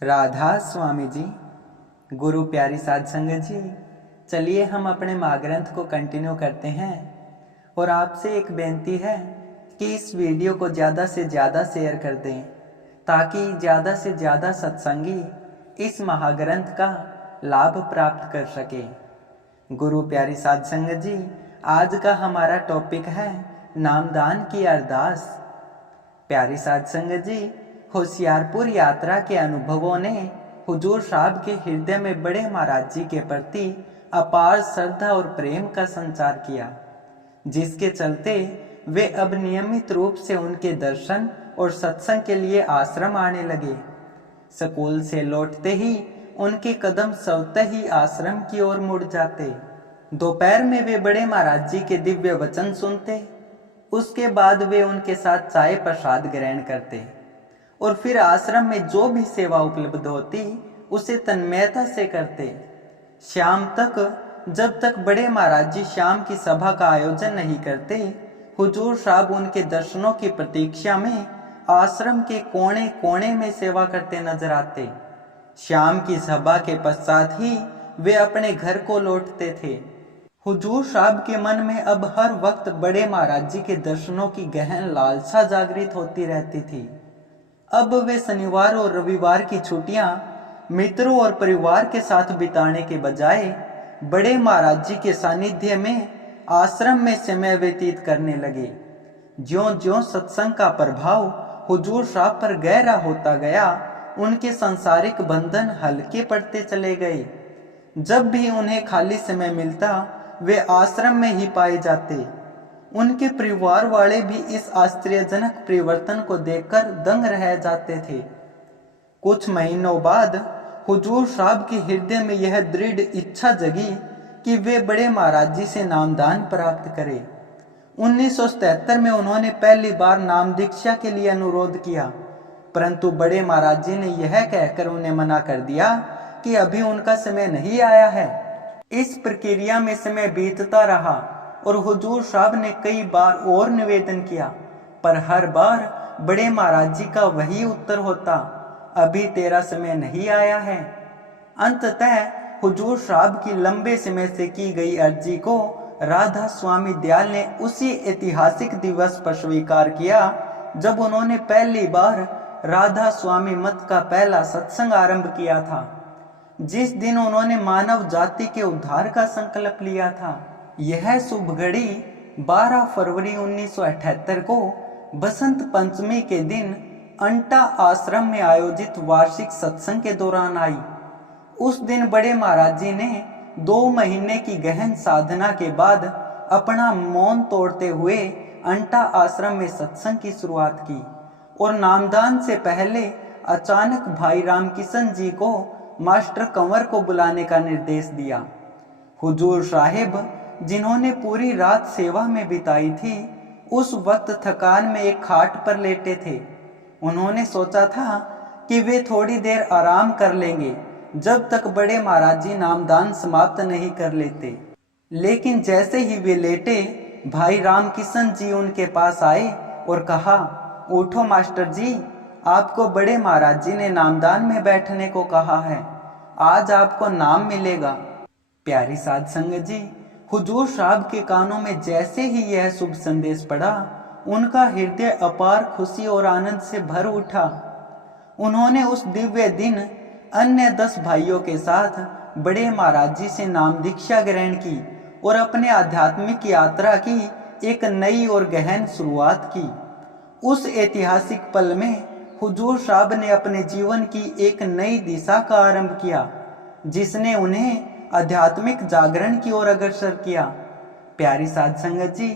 राधा स्वामी जी, गुरु प्यारी साध संगत जी, चलिए हम अपने महाग्रंथ को कंटिन्यू करते हैं। और आपसे एक बेनती है कि इस वीडियो को ज़्यादा से ज़्यादा शेयर कर दें ताकि ज़्यादा से ज़्यादा सत्संगी इस महाग्रंथ का लाभ प्राप्त कर सके। गुरु प्यारी साध संगत जी, आज का हमारा टॉपिक है नामदान की अरदास। प्यारी साध संगत जी, होशियारपुर यात्रा के अनुभवों ने हुजूर साहब के हृदय में बड़े महाराज जी के प्रति अपार श्रद्धा और प्रेम का संचार किया, जिसके चलते वे अब नियमित रूप से उनके दर्शन और सत्संग के लिए आश्रम आने लगे। स्कूल से लौटते ही उनके कदम स्वतः ही आश्रम की ओर मुड़ जाते। दोपहर में वे बड़े महाराज जी के दिव्य वचन सुनते, उसके बाद वे उनके साथ चाय प्रसाद ग्रहण करते और फिर आश्रम में जो भी सेवा उपलब्ध होती उसे तन्मयता से करते। शाम तक, जब तक बड़े महाराज जी शाम की सभा का आयोजन नहीं करते, हुजूर साहब उनके दर्शनों की प्रतीक्षा में आश्रम के कोने कोने में सेवा करते नजर आते। शाम की सभा के पश्चात ही वे अपने घर को लौटते थे। हुजूर साहब के मन में अब हर वक्त बड़े महाराज जी के दर्शनों की गहन लालसा जागृत होती रहती थी। अब वे शनिवार और रविवार की छुट्टियां मित्रों और परिवार के साथ बिताने के बजाय बड़े महाराज जी के सानिध्य में आश्रम में समय व्यतीत करने लगे। ज्यों-ज्यों सत्संग का प्रभाव हुजूर साहब पर गहरा होता गया, उनके सांसारिक बंधन हल्के पड़ते चले गए। जब भी उन्हें खाली समय मिलता, वे आश्रम में ही पाए जाते। उनके परिवार वाले भी इस आश्चर्यजनक परिवर्तन को देखकर दंग रह जाते थे। कुछ महीनों बाद हुजूर साहब के हृदय में यह दृढ़ इच्छा जगी कि वे बड़े महाराज जी से नामदान प्राप्त करें। 1977 में उन्होंने पहली बार नाम दीक्षा के लिए अनुरोध किया, परंतु बड़े महाराज जी ने यह कहकर उन्हें मना कर दिया कि अभी उनका समय नहीं आया है। इस प्रक्रिया में समय बीतता रहा और हुजूर साहब ने कई बार और निवेदन किया, पर हर बार बड़े महाराज जी का वही उत्तर होता, अभी तेरा समय नहीं आया है। अंततः हुजूर साहब की लंबे समय से की गई अर्जी को राधा स्वामी दयाल ने उसी ऐतिहासिक दिवस पर स्वीकार किया जब उन्होंने पहली बार राधा स्वामी मत का पहला सत्संग आरंभ किया था, जिस दिन उन्होंने मानव जाति के उद्धार का संकल्प लिया था। यह शुभ घड़ी 12 फरवरी 1978 को बसंत पंचमी के दिन अंटा आश्रम में आयोजित वार्षिक सत्संग के दौरान आई। उस दिन बड़े महाराज जी ने 2 महीने की गहन साधना के बाद अपना मौन तोड़ते हुए अंटा आश्रम में सत्संग की शुरुआत की और नामदान से पहले अचानक भाई रामकिशन जी को मास्टर कंवर को बुलाने का निर्देश दिया। हुजूर साहिब, जिन्होंने पूरी रात सेवा में बिताई थी, उस वक्त थकान में एक खाट पर लेटे थे। उन्होंने सोचा था कि वे थोड़ी देर आराम कर लेंगे जब तक बड़े महाराज जी नामदान समाप्त नहीं कर लेते। लेकिन जैसे ही वे लेटे, भाई रामकिशन जी उनके पास आए और कहा, उठो मास्टर जी, आपको बड़े महाराज जी ने नामदान में बैठने को कहा है, आज आपको नाम मिलेगा। प्यारी साध संगत जी, हुजूर साहब के कानों में जैसे ही यह शुभ संदेश पड़ा, उनका हृदय अपार खुशी और आनंद से भर उठा। उन्होंने उस दिव्य दिन अन्य 10 भाइयों के साथ बड़े महाराज जी से नाम दीक्षा ग्रहण की और अपने आध्यात्मिक यात्रा की एक नई और गहन शुरुआत की। उस ऐतिहासिक पल में हुजूर साहब ने अपने जीवन की एक नई दिशा का आरंभ किया, जिसने उन्हें आध्यात्मिक जागरण की ओर अग्रसर किया। प्यारी साध संगत जी,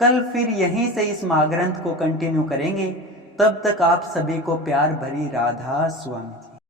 कल फिर यहीं से इस महाग्रंथ को कंटिन्यू करेंगे। तब तक आप सभी को प्यार भरी राधा स्वामी।